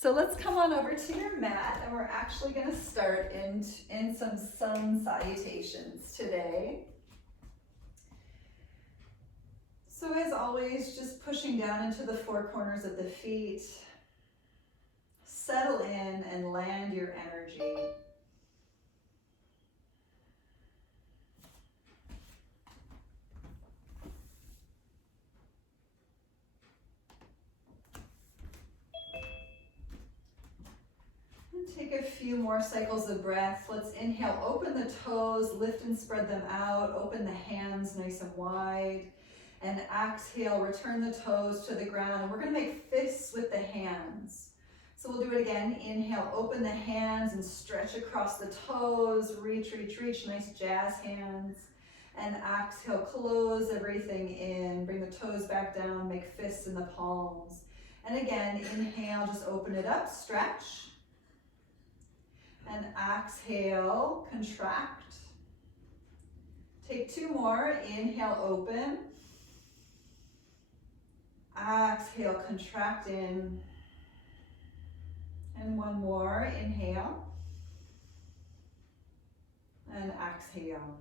So let's come on over to your mat, and we're actually going to start in some sun salutations today. So as always, just pushing down into the four corners of the feet. Settle in and land your energy. Take a few more cycles of breath. Let's inhale, open the toes, lift and spread them out, open the hands nice and wide, and exhale, return the toes to the ground, and we're going to make fists with the hands. So we'll do it again. Inhale, open the hands and stretch across the toes, reach, reach, reach, nice jazz hands, and exhale, close everything in, bring the toes back down, make fists in the palms, and again, inhale, just open it up, stretch. And exhale, contract. Take two more. Inhale, open. Exhale, contract in. And one more. Inhale. And exhale.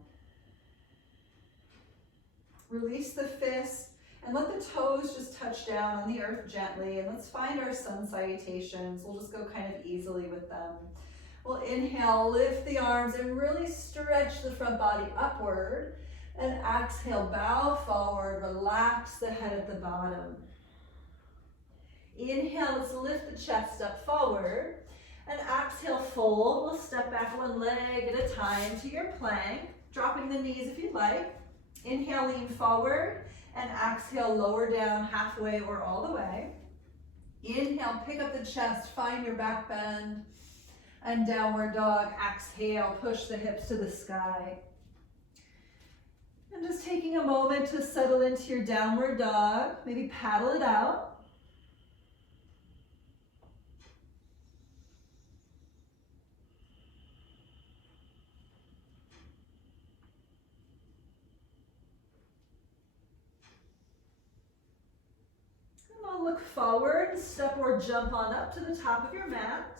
Release the fists and let the toes just touch down on the earth gently. And let's find our sun salutations. We'll just go kind of easily with them. We'll inhale, lift the arms and really stretch the front body upward. And exhale, bow forward, relax the head at the bottom. Inhale, let's lift the chest up forward. And exhale, fold. We'll step back one leg at a time to your plank, dropping the knees if you'd like. Inhale, lean forward. And exhale, lower down halfway or all the way. Inhale, pick up the chest, find your back bend. And downward dog, exhale, push the hips to the sky. And just taking a moment to settle into your downward dog, maybe paddle it out. And I'll look forward, step or jump on up to the top of your mat.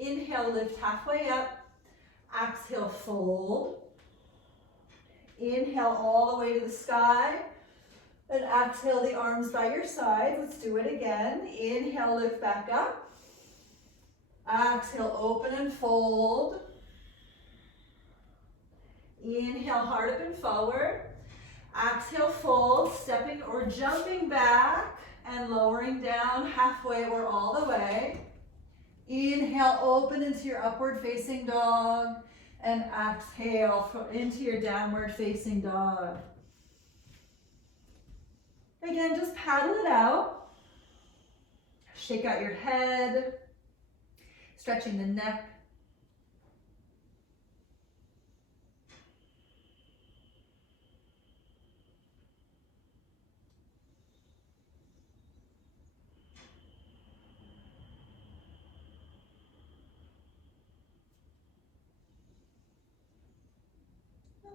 Inhale, lift halfway up. Exhale, fold. Inhale all the way to the sky. And exhale the arms by your side. Let's do it again. Inhale, lift back up. Exhale, open and fold. Inhale, heart up and forward. Exhale, fold, stepping or jumping back and lowering down halfway or all the way. Inhale, open into your upward facing dog, and exhale into your downward facing dog. Again, just paddle it out. Shake out your head, stretching the neck.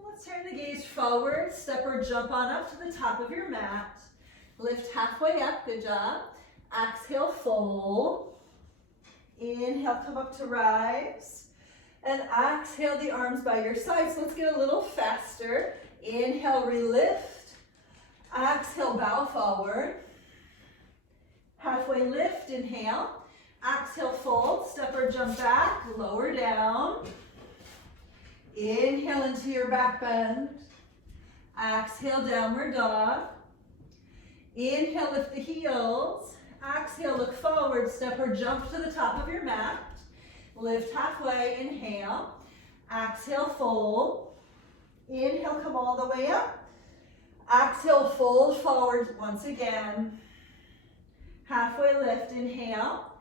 Let's turn the gaze forward, step or jump on up to the top of your mat. Lift halfway up, good job. Exhale, fold. Inhale, come up to rise. And exhale the arms by your side. So let's get a little faster. Inhale, relift. Exhale, bow forward. Halfway lift, inhale. Exhale, fold, step or jump back, lower down. Inhale into your back bend. Exhale, downward dog. Inhale, lift the heels. Exhale, look forward, step or jump to the top of your mat. Lift halfway, inhale. Exhale, fold. Inhale, come all the way up. Exhale, fold forward once again. Halfway lift, inhale.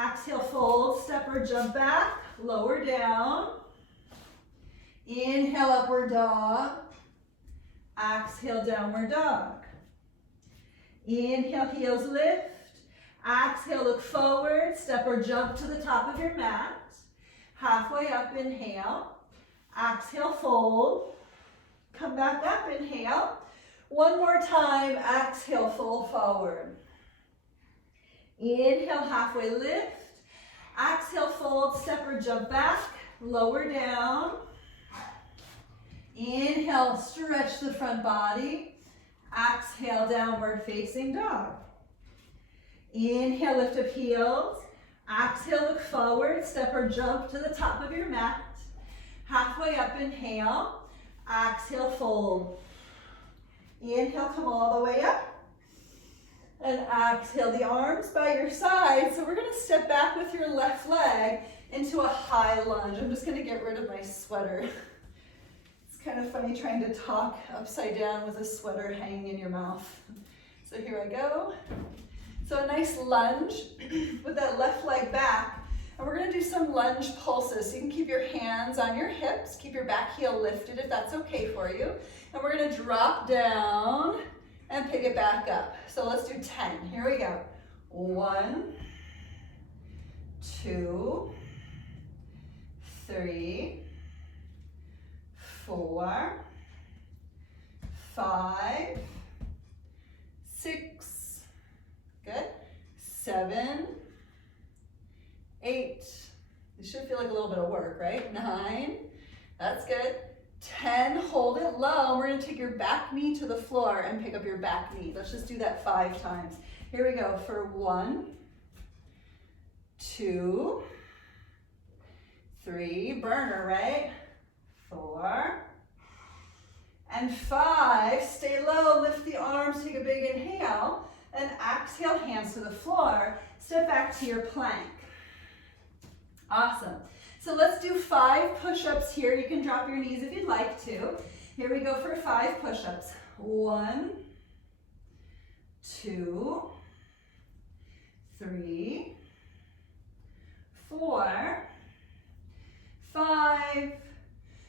Exhale, fold, step or jump back, lower down. Inhale, upward dog. Exhale, downward dog. Inhale, heels lift. Exhale, look forward, step or jump to the top of your mat. Halfway up, inhale. Exhale, fold. Come back up, inhale. One more time, exhale, fold forward. Inhale, halfway lift. Exhale, fold, step or jump back, lower down. Inhale, stretch the front body. Exhale, downward facing dog. Inhale, lift up heels. Exhale, look forward, step or jump to the top of your mat. Halfway up, inhale. Exhale, fold. Inhale, come all the way up. And exhale, the arms by your side. So we're gonna step back with your left leg into a high lunge. I'm just gonna get rid of my sweater. It's kind of funny trying to talk upside down with a sweater hanging in your mouth. So here I go. So a nice lunge with that left leg back. And we're gonna do some lunge pulses. So you can keep your hands on your hips, keep your back heel lifted if that's okay for you. And we're gonna drop down and pick it back up. So let's do 10. Here we go. 1, 2, 3, 4, 5, 6, good, 7, 8. This should feel like a little bit of work, right? 9, that's good. 10, hold it low. We're gonna take your back knee to the floor and pick up your back knee. Let's just do that 5 times. Here we go for 1, 2, 3, burner, right? 4, and 5. Stay low, lift the arms, take a big inhale, and exhale, hands to the floor. Step back to your plank. Awesome. So let's do 5 push-ups here. You can drop your knees if you'd like to. Here we go for 5 push-ups. 1, 2, 3, 4, 5.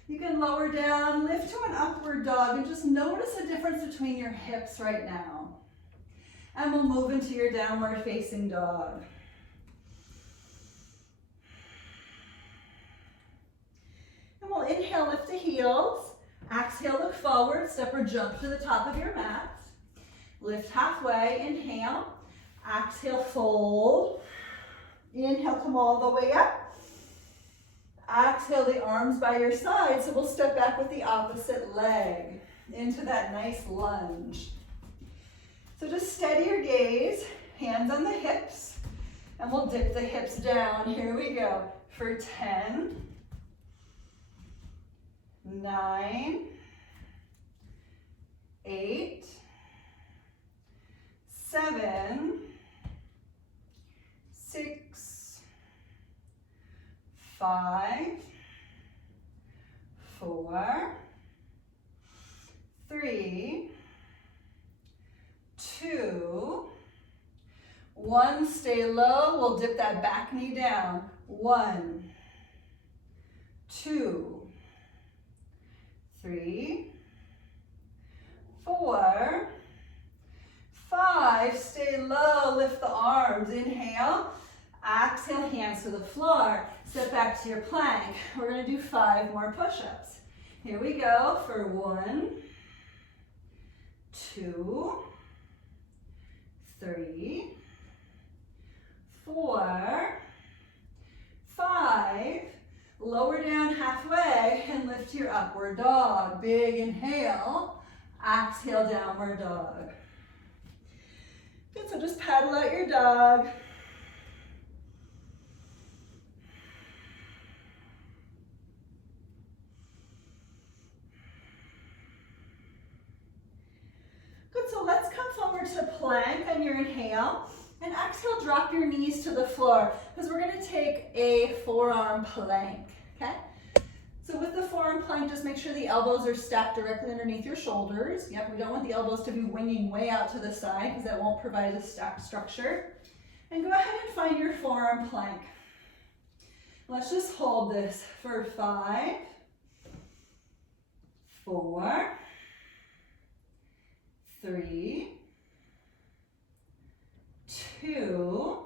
You can lower down, lift to an upward dog, and just notice the difference between your hips right now. And we'll move into your downward facing dog. And we'll inhale, lift the heels. Exhale, look forward, step or jump to the top of your mat. Lift halfway, inhale. Exhale, fold. Inhale, come all the way up. Exhale, the arms by your side. So we'll step back with the opposite leg into that nice lunge. So just steady your gaze, hands on the hips, and we'll dip the hips down. Here we go for 10, 9, 8, 7, 6, 5, 4, 3, 2, 1. Stay low. We'll dip that back knee down. 1, 2, 3, 4, 5. Stay low. Lift the arms. Inhale. Exhale, hands to the floor. Step back to your plank. We're going to do 5 more push-ups. Here we go for 1, 2, 3, 4, 5. Lower down halfway and lift your upward dog. Big inhale. Exhale, downward dog. Good, so just paddle out your dog. Good, so let's come forward to plank on your inhale. And exhale, drop your knees to the floor because we're going to take a forearm plank, okay? So with the forearm plank, just make sure the elbows are stacked directly underneath your shoulders. Yep, we don't want the elbows to be winging way out to the side because that won't provide a stacked structure. And go ahead and find your forearm plank. Let's just hold this for 5, 4, 3, 2,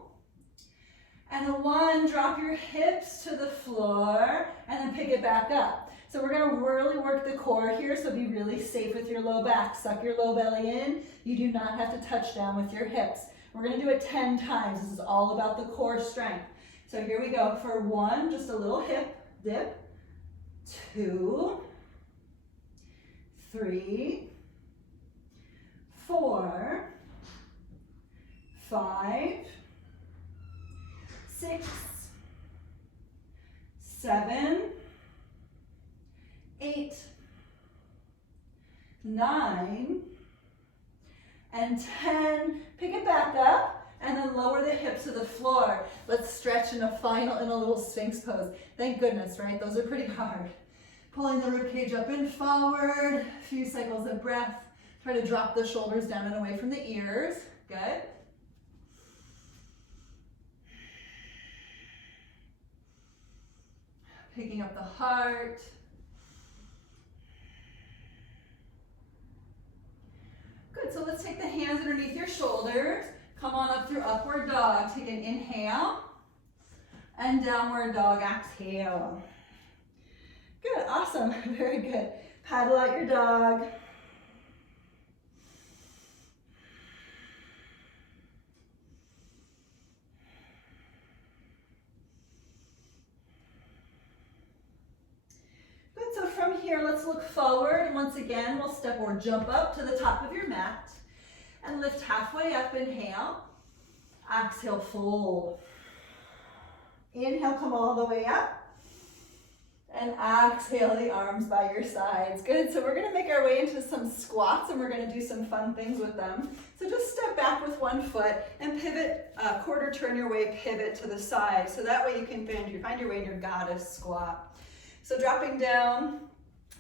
and a 1. Drop your hips to the floor and then pick it back up. So we're going to really work the core here, so be really safe with your low back. Suck your low belly in. You do not have to touch down with your hips. We're going to do it 10 times. This is all about the core strength. So here we go for 1, just a little hip dip, 2, 3, 4, 5, 6, 7, 8, 9, and 10. Pick it back up and then lower the hips to the floor. Let's stretch in a little Sphinx pose. Thank goodness, right? Those are pretty hard. Pulling the ribcage up and forward, a few cycles of breath. Try to drop the shoulders down and away from the ears. Good. Picking up the heart. Good, so let's take the hands underneath your shoulders. Come on up through upward dog. Take an inhale and downward dog, exhale. Good, awesome, very good. Paddle out your dog. Good, so from here, let's look forward. And once again, we'll step or jump up to the top of your mat and lift halfway up, inhale. Exhale, fold. Inhale, come all the way up. And exhale the arms by your sides. Good, so we're gonna make our way into some squats and we're gonna do some fun things with them. So just step back with one foot and pivot, quarter turn your way, pivot to the side. So that way you can find your way in your goddess squat. So dropping down,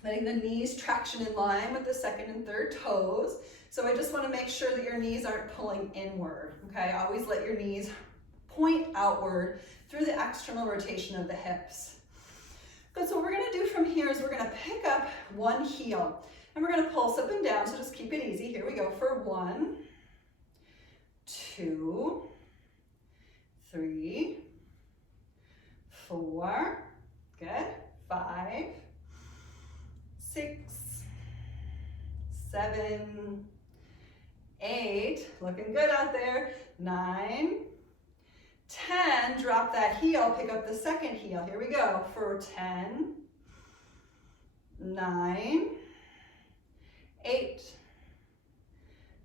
letting the knees traction in line with the second and third toes. So I just wanna make sure that your knees aren't pulling inward, okay? Always let your knees point outward through the external rotation of the hips. Good, so what we're gonna do from here is we're gonna pick up one heel and we're gonna pulse up and down, so just keep it easy. Here we go for 1, 2, 3, 4, good, 5, 6, 7, 8, looking good out there, 9, 10, drop that heel, pick up the second heel. Here we go for 10, 9, 8,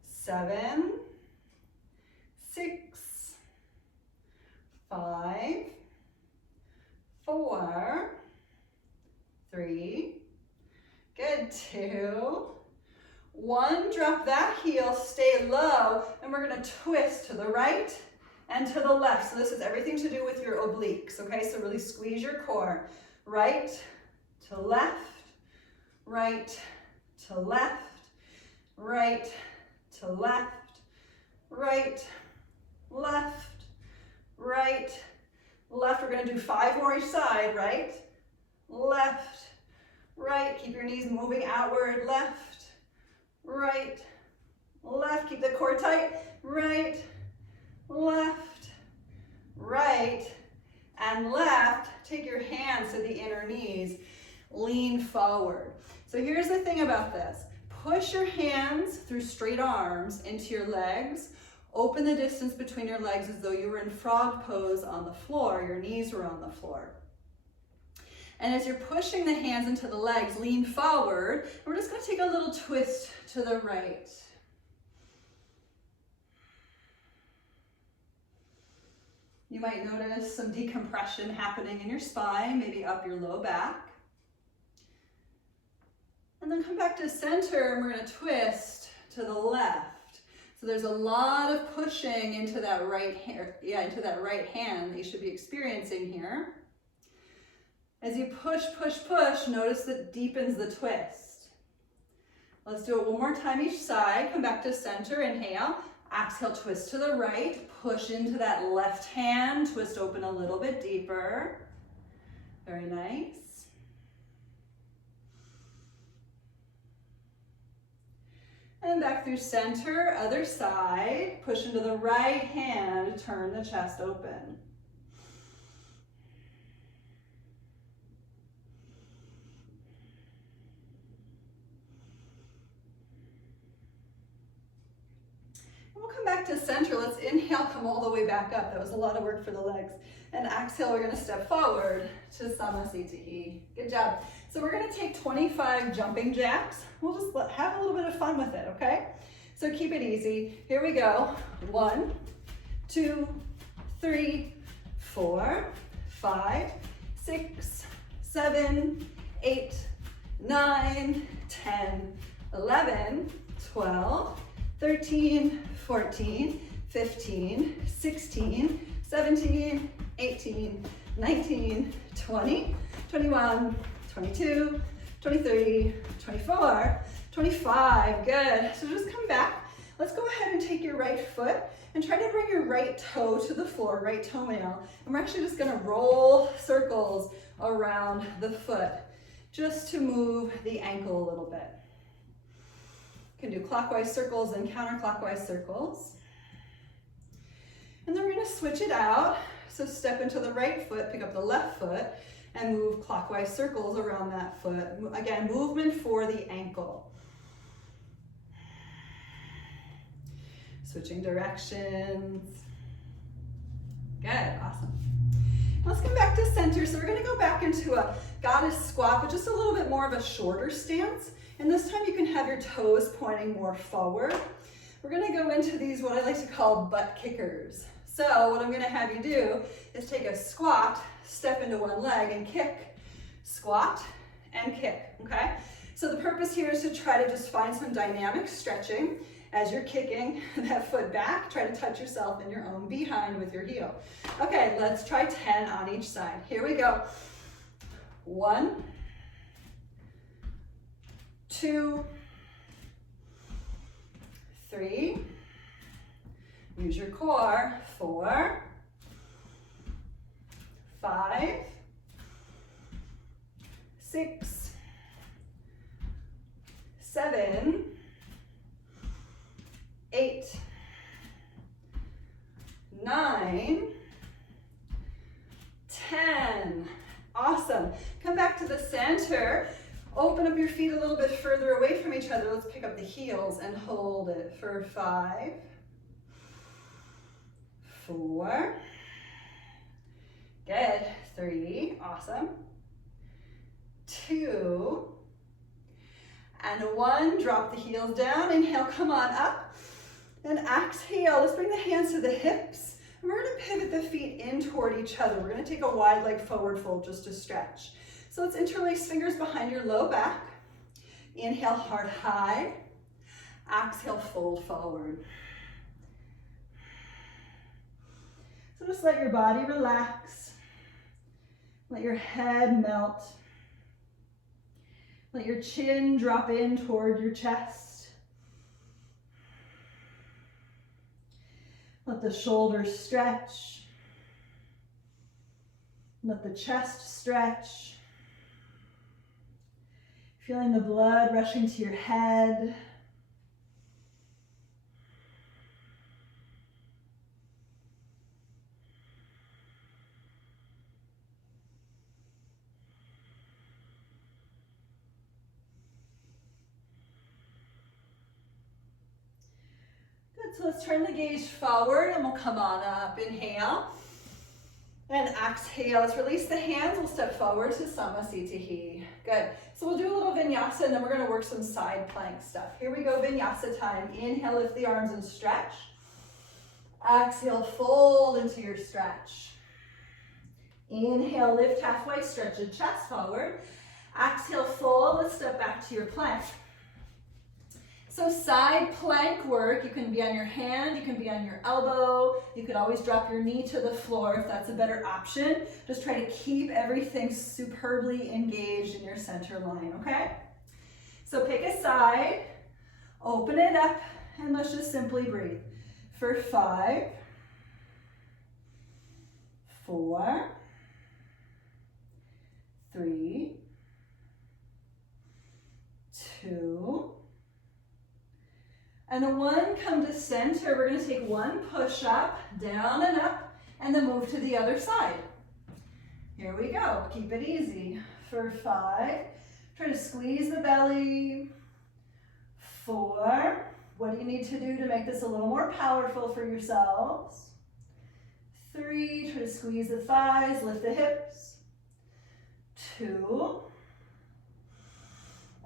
7, 6, 5, 4, 3, good, 2, 1, drop that heel, stay low, and we're gonna twist to the right and to the left. So this is everything to do with your obliques, okay? So really squeeze your core. Right to left, right to left, right to left, right, left, right, left. We're gonna do 5 more each side. Right, left, right. Keep your knees moving outward. Left, right, left. Keep the core tight. Right, left, right, and left. Take your hands to the inner knees. Lean forward. So here's the thing about this. Push your hands through straight arms into your legs. Open the distance between your legs as though you were in frog pose on the floor. Your knees were on the floor. And as you're pushing the hands into the legs, lean forward. We're just going to take a little twist to the right. You might notice some decompression happening in your spine, maybe up your low back. And then come back to center and we're going to twist to the left. So there's a lot of pushing into that right hand, into that right hand that you should be experiencing here. As you push, push, push, notice that deepens the twist. Let's do it one more time each side. Come back to center, inhale. Exhale, twist to the right. Push into that left hand. Twist open a little bit deeper. Very nice. And back through center, other side. Push into the right hand. Turn the chest open. We'll come back to center. Let's inhale, come all the way back up. That was a lot of work for the legs. And exhale, we're gonna step forward to Samasthiti. Good job. So we're gonna take 25 jumping jacks. We'll just have a little bit of fun with it, okay? So keep it easy. Here we go. 1, 2, 3, 4, 5, 6, 7, 8, 9, 10, 11, 12, 13, 14, 15, 16, 17, 18, 19, 20, 21, 22, 23, 24, 25. Good. So just come back. Let's go ahead and take your right foot and try to bring your right toe to the floor, right toenail. And we're actually just gonna roll circles around the foot just to move the ankle a little bit. You can do clockwise circles and counterclockwise circles. And then we're gonna switch it out. So step into the right foot, pick up the left foot, and move clockwise circles around that foot. Again, movement for the ankle. Switching directions. Good, awesome. Let's come back to center. So we're gonna go back into a goddess squat, but just a little bit more of a shorter stance. And this time you can have your toes pointing more forward. We're gonna go into these, what I like to call butt kickers. So what I'm gonna have you do is take a squat, step into one leg and kick, squat and kick, okay? So the purpose here is to try to just find some dynamic stretching as you're kicking that foot back. Try to touch yourself in your own behind with your heel. Okay, let's try 10 on each side. Here we go. 1, 2, 3, use your core, 4, 5, 6, 7, 8, 9, 10. Awesome. Come back to the center. Open up your feet a little bit further away from each other. Let's pick up the heels and hold it for 5, 4, good, 3, awesome, 2, and 1. Drop the heels down. Inhale, come on up. And exhale, let's bring the hands to the hips. And we're gonna pivot the feet in toward each other. We're gonna take a wide leg forward fold just to stretch. So let's interlace fingers behind your low back. Inhale, heart high. Exhale, fold forward. So just let your body relax. Let your head melt. Let your chin drop in toward your chest. Let the shoulders stretch. Let the chest stretch. Feeling the blood rushing to your head. Good, so let's turn the gaze forward and we'll come on up. Inhale. And exhale, let's release the hands. We'll step forward to Samasthiti. Good. So we'll do a little vinyasa and then we're gonna work some side plank stuff. Here we go, vinyasa time. Inhale, lift the arms and stretch. Exhale, fold into your stretch. Inhale, lift halfway, stretch the chest forward. Exhale, fold. Let's step back to your plank. So side plank work, you can be on your hand, you can be on your elbow, you could always drop your knee to the floor if that's a better option. Just try to keep everything superbly engaged in your center line, okay? So pick a side, open it up, and let's just simply breathe. For 5, 4, 3, 2, and a 1, come to center. We're gonna take 1 push up, down and up, and then move to the other side. Here we go, keep it easy. For 5, try to squeeze the belly. 4, What do you need to do to make this a little more powerful for yourselves? 3, try to squeeze the thighs, lift the hips. 2.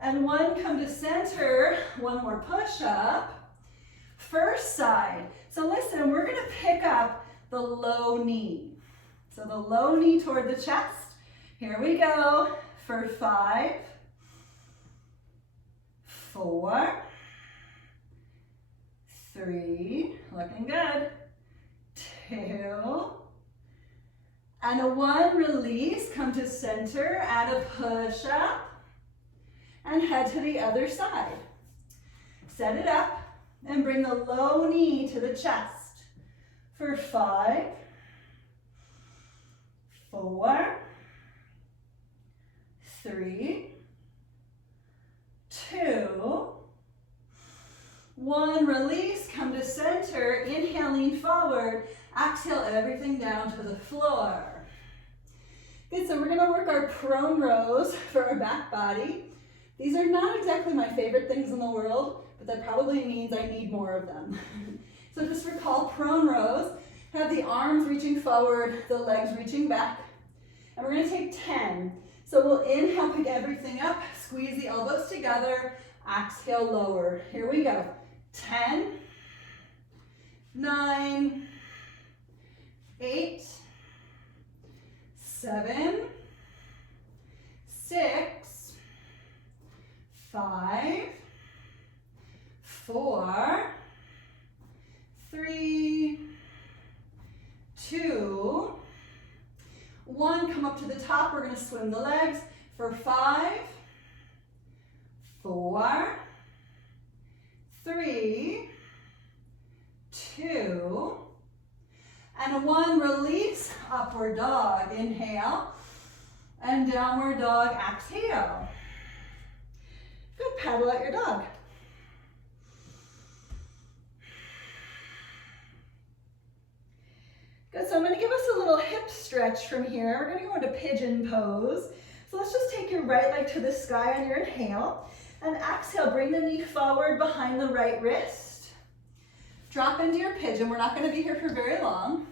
And 1, come to center. 1 more push up. First side. So listen, we're gonna pick up the low knee. So the low knee toward the chest. Here we go for 5, 4, 3, looking good, 2, and a 1, release, come to center, add a push up, and head to the other side. Set it up and bring the low knee to the chest for 5, 4, 3, 2, 1, release, come to center, inhale, lean forward, exhale everything down to the floor. Good, so we're gonna work our prone rows for our back body. These are not exactly my favorite things in the world, but that probably means I need more of them. So just recall prone rows, have the arms reaching forward, the legs reaching back, and we're gonna take 10. So we'll inhale, pick everything up, squeeze the elbows together, exhale, lower. Here we go. 10, 9, 8, 7, 6, 5, 4, 3, 2, 1, come up to the top. We're going to swim the legs for 5, 4, 3, 2, and 1, release, upward dog, inhale, and downward dog, exhale. Good, paddle out your dog. Good, so I'm gonna give us a little hip stretch from here. We're gonna go into pigeon pose. So let's just take your right leg to the sky on your inhale, and exhale, bring the knee forward behind the right wrist. Drop into your pigeon. We're not gonna be here for very long.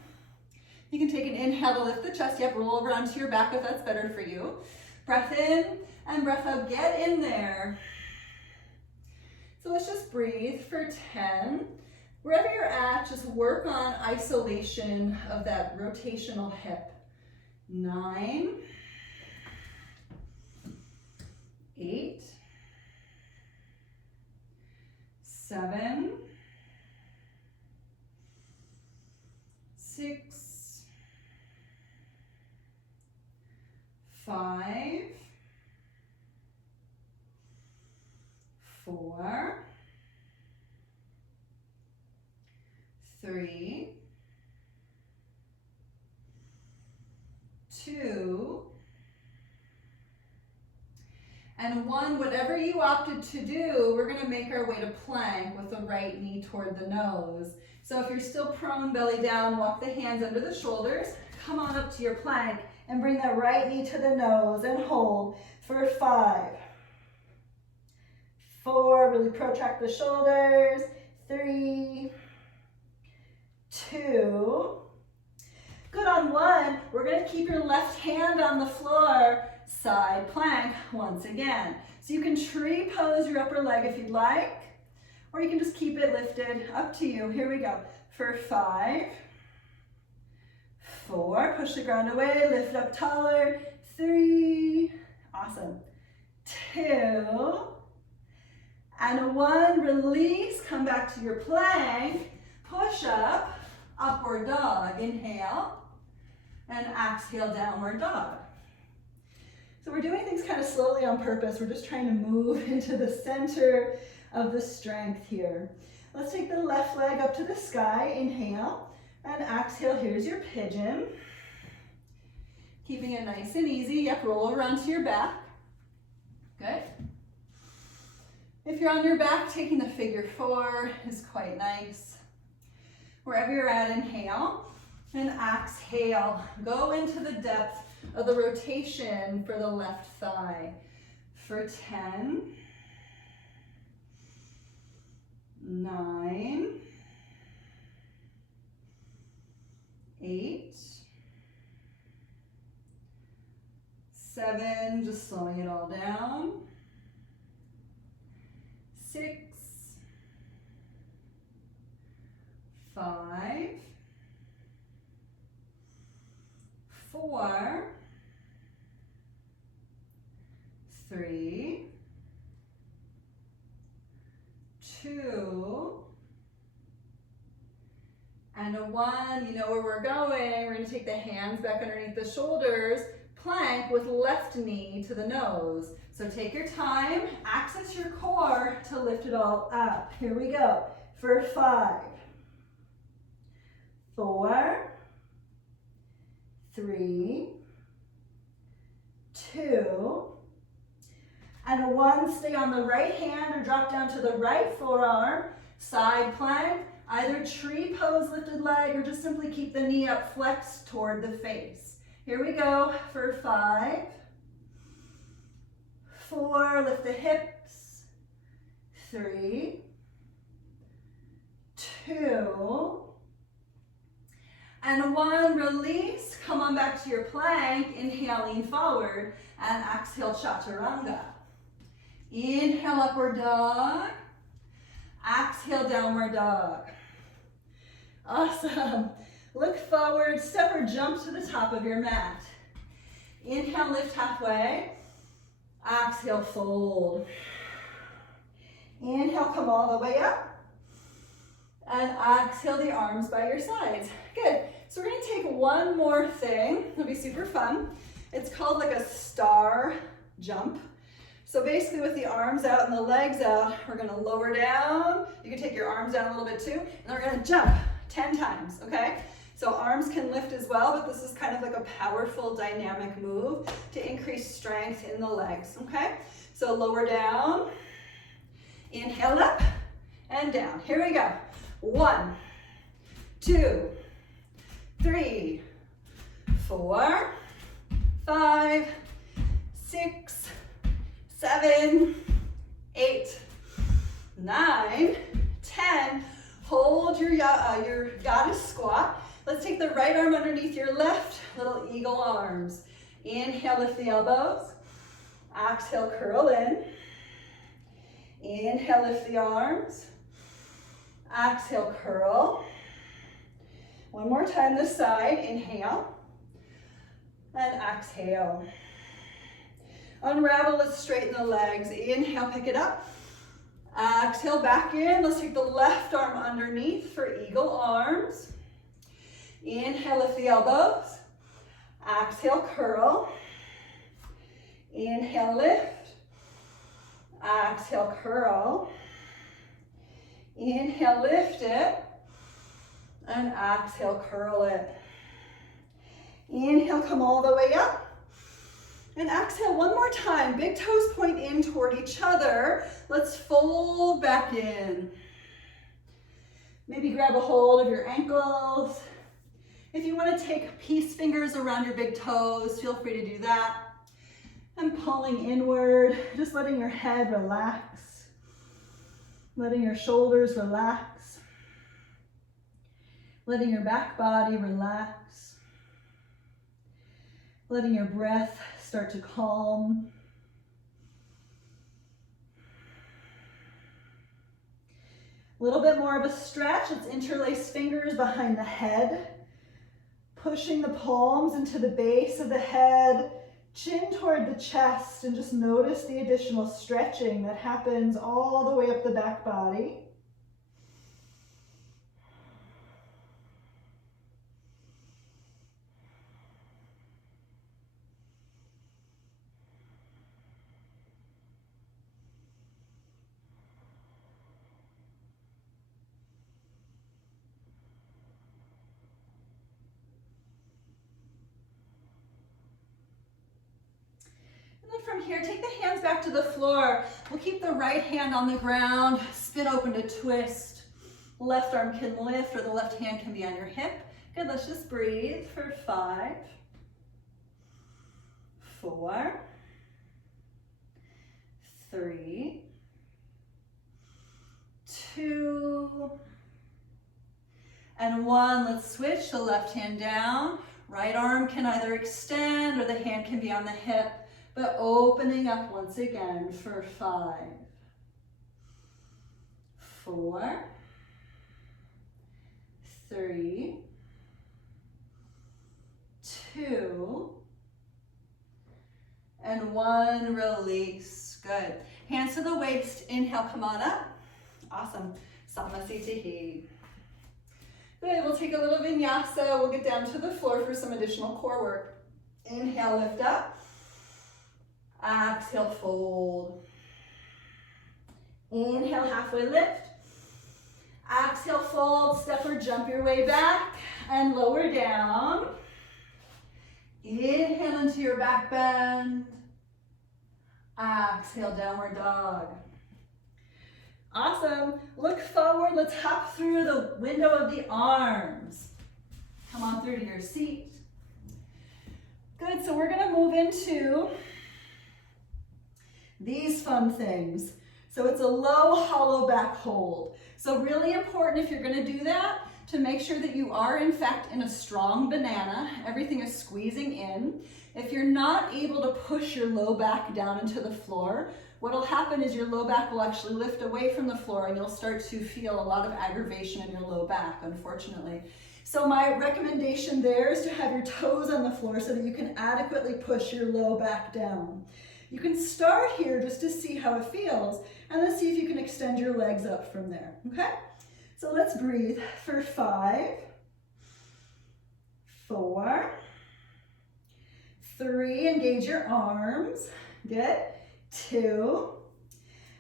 You can take an inhale to lift the chest. Yep, roll over onto your back if that's better for you. Breath in and breath out, get in there. So let's just breathe for 10. Wherever you're at, just work on isolation of that rotational hip. 9, 8, 7, 6, 5, 4, 3, 2, and 1. Whatever you opted to do, we're going to make our way to plank with the right knee toward the nose. So if you're still prone, belly down, walk the hands under the shoulders, come on up to your plank and bring that right knee to the nose and hold for 5, 4, really protract the shoulders, 3, 2, good. On 1, we're going to keep your left hand on the floor, side plank once again. So you can tree pose your upper leg if you'd like, or you can just keep it lifted, up to you. Here we go. For 5, 4, push the ground away, lift up taller, 3, awesome, 2, and 1, release, come back to your plank, push up, upward dog, inhale, and exhale, downward dog. So we're doing things kind of slowly on purpose. We're just trying to move into the center of the strength here. Let's take the left leg up to the sky, inhale, and exhale, here's your pigeon. Keeping it nice and easy, yep, roll over onto your back. Good. If you're on your back, taking the figure 4 is quite nice. Wherever you're at, inhale, and exhale. Go into the depth of the rotation for the left thigh. For 10, 9, 8, 7, just slowing it all down, 6, 5, 4, 3, 2, and a 1. You know where we're going. We're going to take the hands back underneath the shoulders, plank with left knee to the nose. So take your time, access your core to lift it all up. Here we go. For 5, 4, 3, 2, and a 1. Stay on the right hand or drop down to the right forearm. Side plank, either tree pose, lifted leg, or just simply keep the knee up, flexed toward the face. Here we go for 5, 4, lift the hips, 3, 2, and 1. Release, come on back to your plank. Inhale, lean forward, and exhale, chaturanga. Inhale, upward dog. Exhale, downward dog. Awesome. Look forward, step or jump to the top of your mat. Inhale, lift halfway. Exhale, fold. Inhale, come all the way up. And exhale the arms by your sides. Good. So we're going to take one more thing. It'll be super fun. It's called like a star jump. So basically with the arms out and the legs out, we're going to lower down. You can take your arms down a little bit too. And we're going to jump 10 times, okay? So arms can lift as well, but this is kind of like a powerful dynamic move to increase strength in the legs, okay? So lower down, inhale up and down. Here we go. 1, 2, 3, 4, 5, 6, 7, 8, 9, 10. Hold your goddess squat. Let's take the right arm underneath your left, little eagle arms. Inhale, lift the elbows. Exhale, curl in. Inhale, lift the arms. Exhale, curl. One more time this side. Inhale. And exhale. Unravel, let's straighten the legs. Inhale, pick it up. Exhale, back in. Let's take the left arm underneath for eagle arms. Inhale, lift the elbows. Exhale, curl. Inhale, lift. Exhale, curl. Inhale, lift it. And exhale, curl it. Inhale, come all the way up. And exhale one more time. Big toes point in toward each other. Let's fold back in. Maybe grab a hold of your ankles. If you want to take peace fingers around your big toes, feel free to do that. And pulling inward, just letting your head relax. Letting your shoulders relax. Letting your back body relax. Letting your breath start to calm. A little bit more of a stretch. Let's interlace fingers behind the head. Pushing the palms into the base of the head, chin toward the chest, and just notice the additional stretching that happens all the way up the back body. From here, take the hands back to the floor. We'll keep the right hand on the ground, spin open to twist. Left arm can lift or the left hand can be on your hip. Good, let's just breathe for 5, 4, 3, 2, and 1. Let's switch the left hand down. Right arm can either extend or the hand can be on the hip, but opening up once again for 5, 4, 3, 2, and 1. Release. Good. Hands to the waist. Inhale, come on up. Awesome. Samasthiti. Good. We'll take a little vinyasa. We'll get down to the floor for some additional core work. Inhale, lift up. Exhale, fold. Inhale, halfway lift. Exhale, fold. Step or jump your way back and lower down. Inhale into your back bend. Exhale, downward dog. Awesome. Look forward. Let's hop through the window of the arms. Come on through to your seat. Good. So we're going to move into these fun things. So it's a low hollow back hold. So really important if you're going to do that to make sure that you are in fact in a strong banana. Everything is squeezing in. If you're not able to push your low back down into the floor, what will happen is your low back will actually lift away from the floor and you'll start to feel a lot of aggravation in your low back, unfortunately. So my recommendation there is to have your toes on the floor so that you can adequately push your low back down. You can start here just to see how it feels, and then see if you can extend your legs up from there, okay? So let's breathe for 5, 4, 3, engage your arms, good, 2,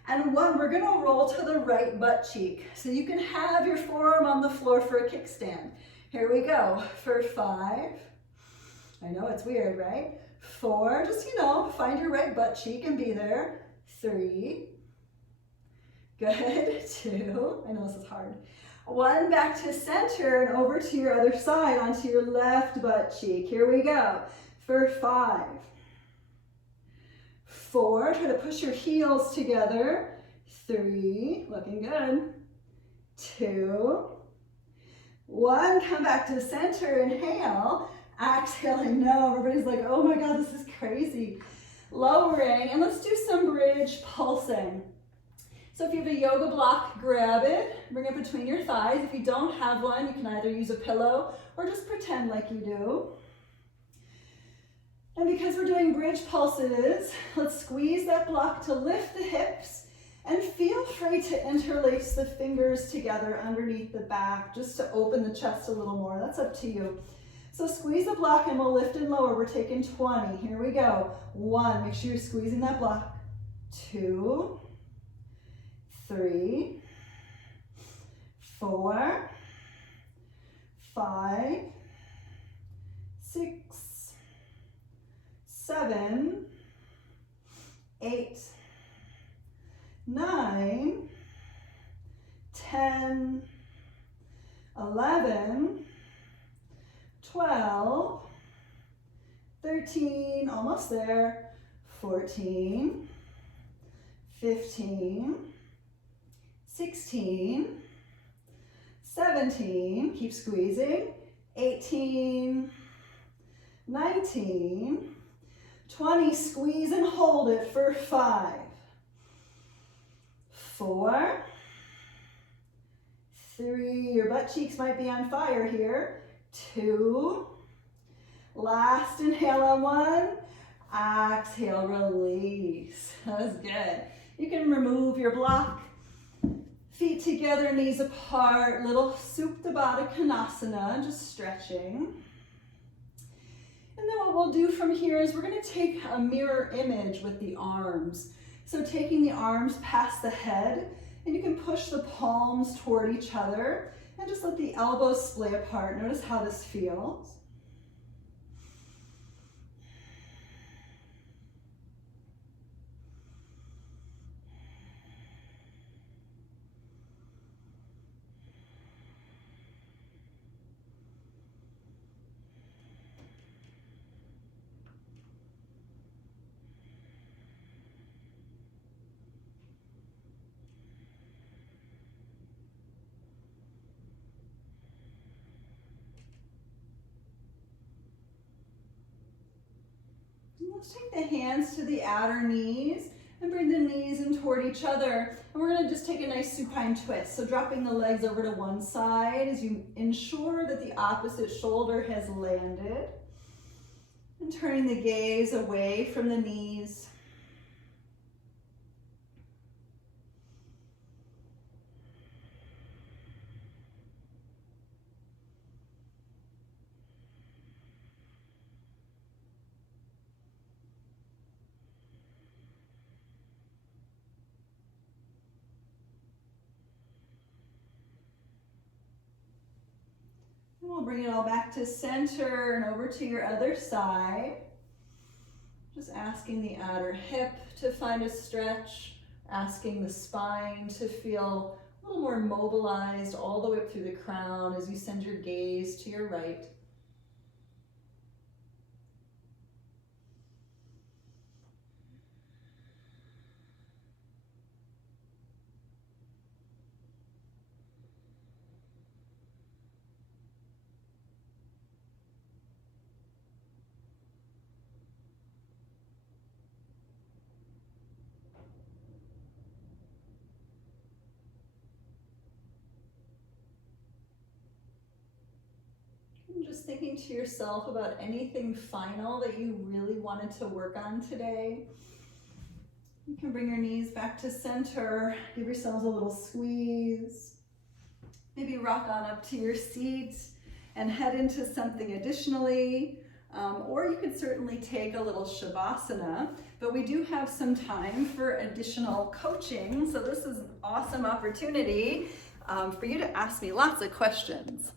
and 1. We're gonna roll to the right butt cheek. So you can have your forearm on the floor for a kickstand. Here we go, for 5, I know it's weird, right? 4, just, find your right butt cheek and be there. 3, good, 2, I know this is hard. 1, back to center and over to your other side onto your left butt cheek. Here we go, for 5, 4, try to push your heels together. 3, looking good. 2, 1, come back to center, inhale. Exhale, I know, everybody's like, oh my God, this is crazy. Lowering, and let's do some bridge pulsing. So if you have a yoga block, grab it, bring it between your thighs. If you don't have one, you can either use a pillow or just pretend like you do. And because we're doing bridge pulses, let's squeeze that block to lift the hips, and feel free to interlace the fingers together underneath the back just to open the chest a little more. That's up to you. So squeeze the block and we'll lift and lower. We're taking 20. Here we go. 1, make sure you're squeezing that block. 2, 3, 4, 5, 6, 7, 8, 9, 10, 11, 12, 13, almost there, 14, 15, 16, 17, keep squeezing, 18, 19, 20, squeeze and hold it for 5, 4, 3, your butt cheeks might be on fire here, 2, last inhale on 1, exhale, release. That was good. You can remove your block, feet together, knees apart, little Supta Baddha Konasana, just stretching. And then what we'll do from here is we're going to take a mirror image with the arms. So taking the arms past the head, and you can push the palms toward each other and just let the elbows splay apart. Notice how this feels. Let's take the hands to the outer knees and bring the knees in toward each other. And we're gonna just take a nice supine twist. So dropping the legs over to one side as you ensure that the opposite shoulder has landed. And turning the gaze away from the knees. And we'll bring it all back to center and over to your other side. Just asking the outer hip to find a stretch, asking the spine to feel a little more mobilized all the way up through the crown as you send your gaze to your right. Just thinking to yourself about anything final that you really wanted to work on today. You can bring your knees back to center, give yourselves a little squeeze. Maybe rock on up to your seat and head into something additionally. Or you could certainly take a little Shavasana, but we do have some time for additional coaching. So this is an awesome opportunity for you to ask me lots of questions.